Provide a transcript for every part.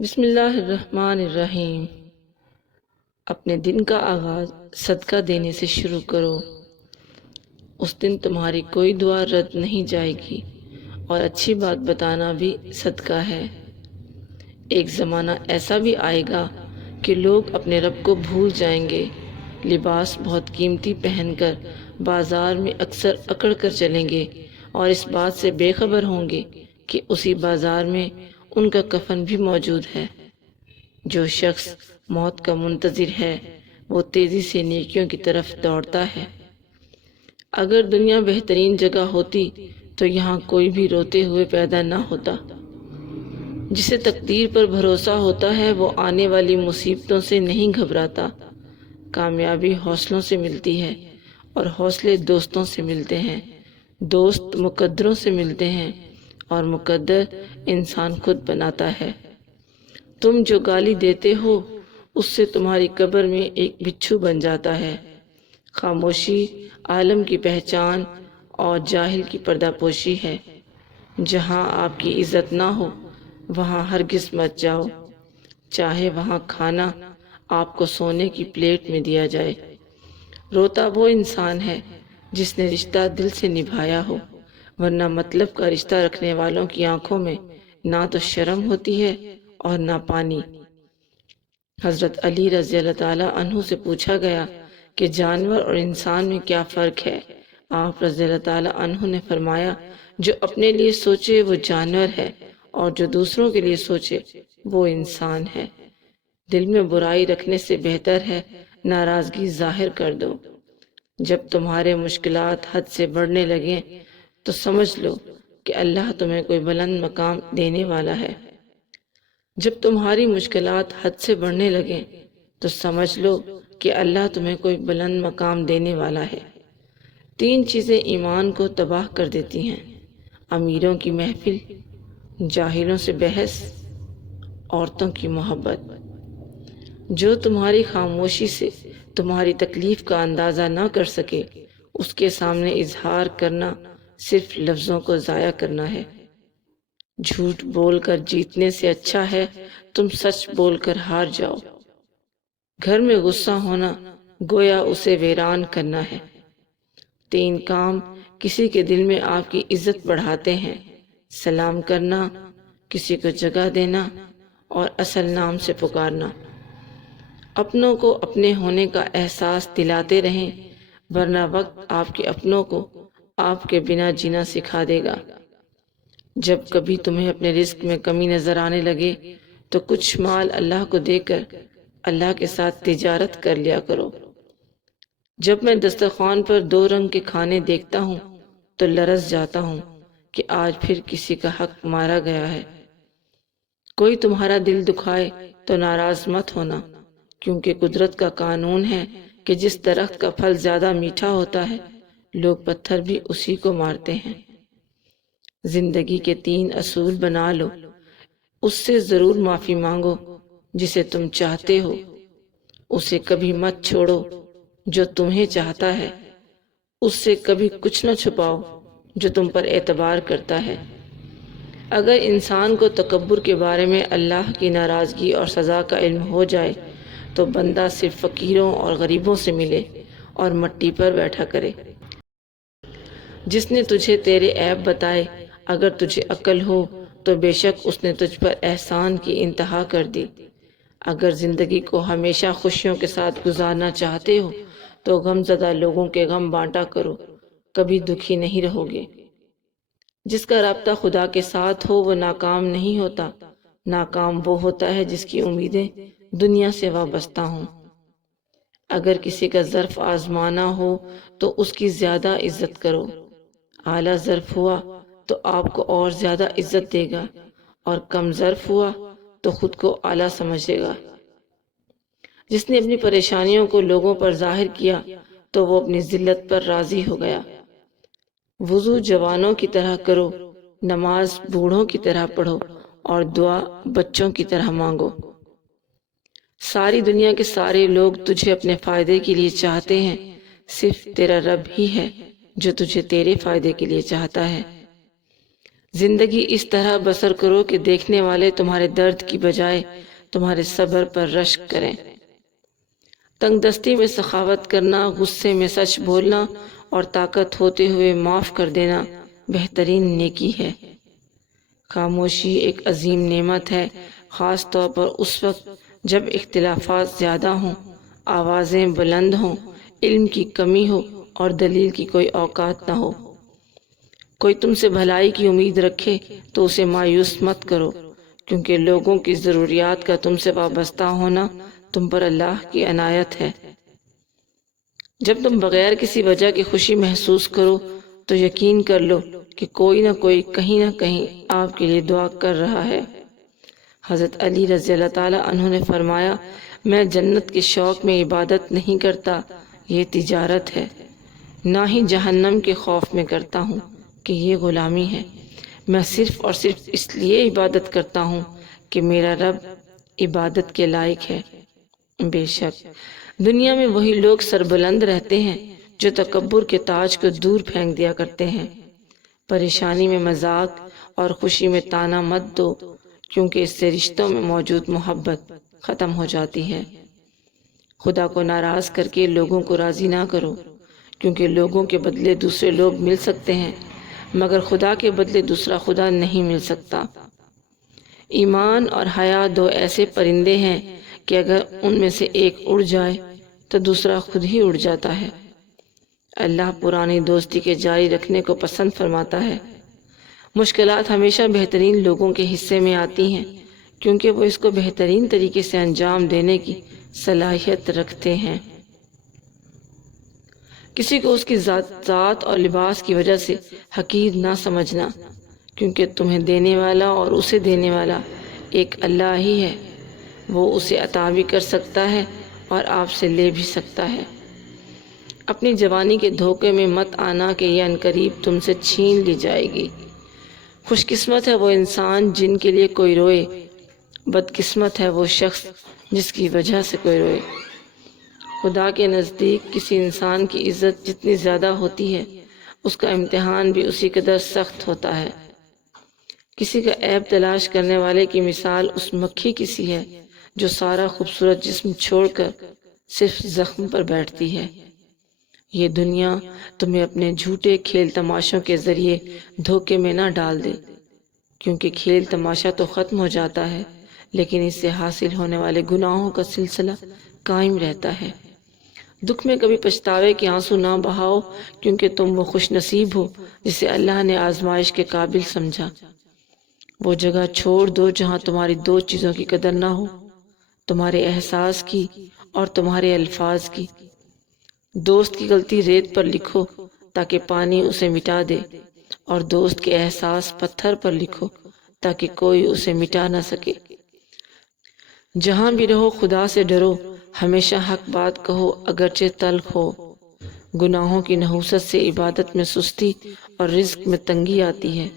بسم اللہ الرحمن الرحیم۔ اپنے دن کا آغاز صدقہ دینے سے شروع کرو۔ اس دن تمہاری کوئی دعا رد نہیں جائے گی اور اچھی بات بتانا بھی صدقہ ہے۔ ایک زمانہ ایسا بھی آئے گا کہ لوگ اپنے رب کو بھول جائیں گے، لباس بہت قیمتی پہن کر بازار میں اکثر اکڑ کر چلیں گے اور اس بات سے بے خبر ہوں گے کہ اسی بازار میں ان کا کفن بھی موجود ہے۔ جو شخص موت کا منتظر ہے وہ تیزی سے نیکیوں کی طرف دوڑتا ہے۔ اگر دنیا بہترین جگہ ہوتی تو یہاں کوئی بھی روتے ہوئے پیدا نہ ہوتا۔ جسے تقدیر پر بھروسہ ہوتا ہے وہ آنے والی مصیبتوں سے نہیں گھبراتا۔ کامیابی حوصلوں سے ملتی ہے اور حوصلے دوستوں سے ملتے ہیں۔ دوست مقدروں سے ملتے ہیں اور مقدر انسان خود بناتا ہے۔ تم جو گالی دیتے ہو اس سے تمہاری قبر میں ایک بچھو بن جاتا ہے۔ خاموشی عالم کی پہچان اور جاہل کی پردہ پوشی ہے۔ جہاں آپ کی عزت نہ ہو وہاں ہرگز مت جاؤ، چاہے وہاں کھانا آپ کو سونے کی پلیٹ میں دیا جائے۔ روتا وہ انسان ہے جس نے رشتہ دل سے نبھایا ہو، ورنہ مطلب کا رشتہ رکھنے والوں کی آنکھوں میں نہ تو شرم ہوتی ہے اور نہ پانی۔ حضرت علی رضی اللہ تعالیٰ عنہ سے پوچھا گیا کہ جانور اور انسان میں کیا فرق ہے؟ آپ رضی اللہ تعالیٰ عنہ نے فرمایا، جو اپنے لیے سوچے وہ جانور ہے اور جو دوسروں کے لیے سوچے وہ انسان ہے۔ دل میں برائی رکھنے سے بہتر ہے ناراضگی ظاہر کر دو۔ جب تمہارے مشکلات حد سے بڑھنے لگیں تو سمجھ لو کہ اللہ تمہیں کوئی بلند مقام دینے والا ہے۔ جب تمہاری مشکلات حد سے بڑھنے لگیں تو سمجھ لو کہ اللہ تمہیں کوئی بلند مقام دینے والا ہے۔ تین چیزیں ایمان کو تباہ کر دیتی ہیں: امیروں کی محفل، جاہلوں سے بحث، عورتوں کی محبت۔ جو تمہاری خاموشی سے تمہاری تکلیف کا اندازہ نہ کر سکے اس کے سامنے اظہار کرنا صرف لفظوں کو ضائع کرنا ہے۔ جھوٹ بول کر جیتنے سے اچھا ہے تم سچ بول کر ہار جاؤ۔ گھر میں غصہ ہونا گویا اسے ویران کرنا ہے۔ تین کام کسی کے دل میں آپ کی عزت بڑھاتے ہیں: سلام کرنا، کسی کو جگہ دینا اور اصل نام سے پکارنا۔ اپنوں کو اپنے ہونے کا احساس دلاتے رہیں، ورنہ وقت آپ کے اپنوں کو آپ کے بنا جینا سکھا دے گا۔ جب کبھی تمہیں اپنے رزق میں کمی نظر آنے لگے تو کچھ مال اللہ کو دے کر اللہ کے ساتھ تجارت کر لیا کرو۔ جب میں دسترخوان پر 2 رنگ کے کھانے دیکھتا ہوں تو لرز جاتا ہوں کہ آج پھر کسی کا حق مارا گیا ہے۔ کوئی تمہارا دل دکھائے تو ناراض مت ہونا، کیونکہ قدرت کا قانون ہے کہ جس درخت کا پھل زیادہ میٹھا ہوتا ہے لوگ پتھر بھی اسی کو مارتے ہیں۔ زندگی کے 3 اصول بنا لو۔ اس سے ضرور معافی مانگو جسے تم چاہتے ہو، اسے کبھی مت چھوڑو جو تمہیں چاہتا ہے، اس سے کبھی کچھ نہ چھپاؤ جو تم پر اعتبار کرتا ہے۔ اگر انسان کو تکبر کے بارے میں اللہ کی ناراضگی اور سزا کا علم ہو جائے تو بندہ صرف فقیروں اور غریبوں سے ملے اور مٹی پر بیٹھا کرے۔ جس نے تجھے تیرے عیب بتائے، اگر تجھے عقل ہو تو بے شک اس نے تجھ پر احسان کی انتہا کر دی۔ اگر زندگی کو ہمیشہ خوشیوں کے ساتھ گزارنا چاہتے ہو تو غم زدہ لوگوں کے غم بانٹا کرو، کبھی دکھی نہیں رہو گے۔ جس کا رابطہ خدا کے ساتھ ہو وہ ناکام نہیں ہوتا۔ ناکام وہ ہوتا ہے جس کی امیدیں دنیا سے وابستہ ہوں۔ اگر کسی کا ظرف آزمانا ہو تو اس کی زیادہ عزت کرو۔ اعلیٰ ظرف ہوا تو آپ کو اور زیادہ عزت دے گا اور کم ظرف ہوا تو خود کو اعلیٰ سمجھے گا۔ جس نے اپنی پریشانیوں کو لوگوں پر ظاہر کیا تو وہ اپنی ذلت پر راضی ہو گیا۔ وضو جوانوں کی طرح کرو، نماز بوڑھوں کی طرح پڑھو اور دعا بچوں کی طرح مانگو۔ ساری دنیا کے سارے لوگ تجھے اپنے فائدے کے لیے چاہتے ہیں، صرف تیرا رب ہی ہے جو تجھے تیرے فائدے کے لیے چاہتا ہے۔ زندگی اس طرح بسر کرو کہ دیکھنے والے تمہارے درد کی بجائے تمہارے صبر پر رشک کریں۔ تنگ دستی میں سخاوت کرنا، غصے میں سچ بولنا اور طاقت ہوتے ہوئے معاف کر دینا بہترین نیکی ہے۔ خاموشی ایک عظیم نعمت ہے، خاص طور پر اس وقت جب اختلافات زیادہ ہوں، آوازیں بلند ہوں، علم کی کمی ہو اور دلیل کی کوئی اوقات نہ ہو۔ کوئی تم سے بھلائی کی امید رکھے تو اسے مایوس مت کرو، کیونکہ لوگوں کی ضروریات کا تم سے وابستہ ہونا تم پر اللہ کی عنایت ہے۔ جب تم بغیر کسی وجہ کی خوشی محسوس کرو تو یقین کر لو کہ کوئی نہ کوئی کہیں نہ کہیں آپ کے لیے دعا کر رہا ہے۔ حضرت علی رضی اللہ تعالیٰ عنہ نے فرمایا، میں جنت کے شوق میں عبادت نہیں کرتا، یہ تجارت ہے، نہ ہی جہنم کے خوف میں کرتا ہوں کہ یہ غلامی ہے۔ میں صرف اور صرف اس لیے عبادت کرتا ہوں کہ میرا رب عبادت کے لائق ہے۔ بے شک دنیا میں وہی لوگ سربلند رہتے ہیں جو تکبر کے تاج کو دور پھینک دیا کرتے ہیں۔ پریشانی میں مذاق اور خوشی میں طعنہ مت دو، کیونکہ اس سے رشتوں میں موجود محبت ختم ہو جاتی ہے۔ خدا کو ناراض کر کے لوگوں کو راضی نہ کرو، کیونکہ لوگوں کے بدلے دوسرے لوگ مل سکتے ہیں، مگر خدا کے بدلے دوسرا خدا نہیں مل سکتا۔ ایمان اور حیا دو ایسے پرندے ہیں کہ اگر ان میں سے ایک اڑ جائے تو دوسرا خود ہی اڑ جاتا ہے۔ اللہ پرانی دوستی کے جاری رکھنے کو پسند فرماتا ہے۔ مشکلات ہمیشہ بہترین لوگوں کے حصے میں آتی ہیں، کیونکہ وہ اس کو بہترین طریقے سے انجام دینے کی صلاحیت رکھتے ہیں۔ کسی کو اس کی ذات اور لباس کی وجہ سے حقیر نہ سمجھنا، کیونکہ تمہیں دینے والا اور اسے دینے والا ایک اللہ ہی ہے۔ وہ اسے عطا بھی کر سکتا ہے اور آپ سے لے بھی سکتا ہے۔ اپنی جوانی کے دھوکے میں مت آنا کہ یہ عنقریب تم سے چھین لی جائے گی۔ خوش قسمت ہے وہ انسان جن کے لیے کوئی روئے، بدقسمت ہے وہ شخص جس کی وجہ سے کوئی روئے۔ خدا کے نزدیک کسی انسان کی عزت جتنی زیادہ ہوتی ہے، اس کا امتحان بھی اسی قدر سخت ہوتا ہے۔ کسی کا عیب تلاش کرنے والے کی مثال اس مکھی کی سی ہے جو سارا خوبصورت جسم چھوڑ کر صرف زخم پر بیٹھتی ہے۔ یہ دنیا تمہیں اپنے جھوٹے کھیل تماشوں کے ذریعے دھوکے میں نہ ڈال دے، کیونکہ کھیل تماشا تو ختم ہو جاتا ہے، لیکن اس سے حاصل ہونے والے گناہوں کا سلسلہ قائم رہتا ہے۔ دکھ میں کبھی پچھتاوے کے آنسو نہ بہاؤ، کیونکہ تم وہ خوش نصیب ہو جسے اللہ نے آزمائش کے قابل سمجھا۔ وہ جگہ چھوڑ دو جہاں تمہاری دو چیزوں کی قدر نہ ہو، تمہارے احساس کی اور تمہارے الفاظ کی۔ دوست کی غلطی ریت پر لکھو تاکہ پانی اسے مٹا دے، اور دوست کے احساس پتھر پر لکھو تاکہ کوئی اسے مٹا نہ سکے۔ جہاں بھی رہو خدا سے ڈرو، ہمیشہ حق بات کہو اگرچہ تلخ ہو۔ گناہوں کی نحوست سے عبادت میں سستی اور رزق میں تنگی آتی ہے۔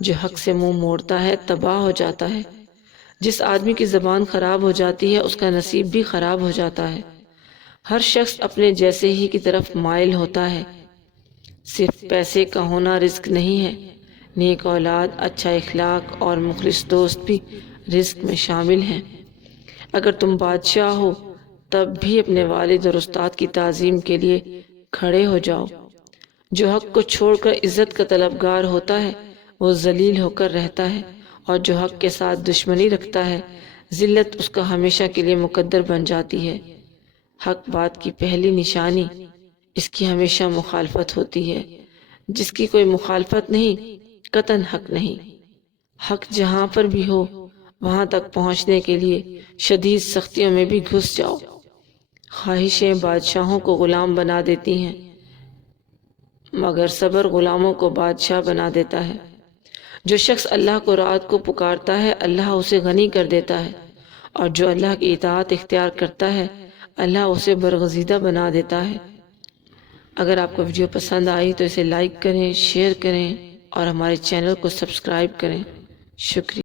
جو حق سے منہ موڑتا ہے تباہ ہو جاتا ہے۔ جس آدمی کی زبان خراب ہو جاتی ہے اس کا نصیب بھی خراب ہو جاتا ہے۔ ہر شخص اپنے جیسے ہی کی طرف مائل ہوتا ہے۔ صرف پیسے کا ہونا رزق نہیں ہے، نیک اولاد، اچھا اخلاق اور مخلص دوست بھی رزق میں شامل ہیں۔ اگر تم بادشاہ ہو تب بھی اپنے والد اور استاد کی تعظیم کے لیے کھڑے ہو جاؤ۔ جو حق کو چھوڑ کر عزت کا طلبگار ہوتا ہے وہ ذلیل ہو کر رہتا ہے، اور جو حق کے ساتھ دشمنی رکھتا ہے ذلت اس کا ہمیشہ کے لیے مقدر بن جاتی ہے۔ حق بات کی پہلی نشانی اس کی ہمیشہ مخالفت ہوتی ہے۔ جس کی کوئی مخالفت نہیں قطعاً حق نہیں۔ حق جہاں پر بھی ہو وہاں تک پہنچنے کے لیے شدید سختیوں میں بھی گھس جاؤ۔ خواہشیں بادشاہوں کو غلام بنا دیتی ہیں، مگر صبر غلاموں کو بادشاہ بنا دیتا ہے۔ جو شخص اللہ کو رات کو پکارتا ہے اللہ اسے غنی کر دیتا ہے، اور جو اللہ کی اطاعت اختیار کرتا ہے اللہ اسے برگزیدہ بنا دیتا ہے۔ اگر آپ کو ویڈیو پسند آئی تو اسے لائک کریں، شیئر کریں اور ہمارے چینل کو سبسکرائب کریں۔ شکریہ۔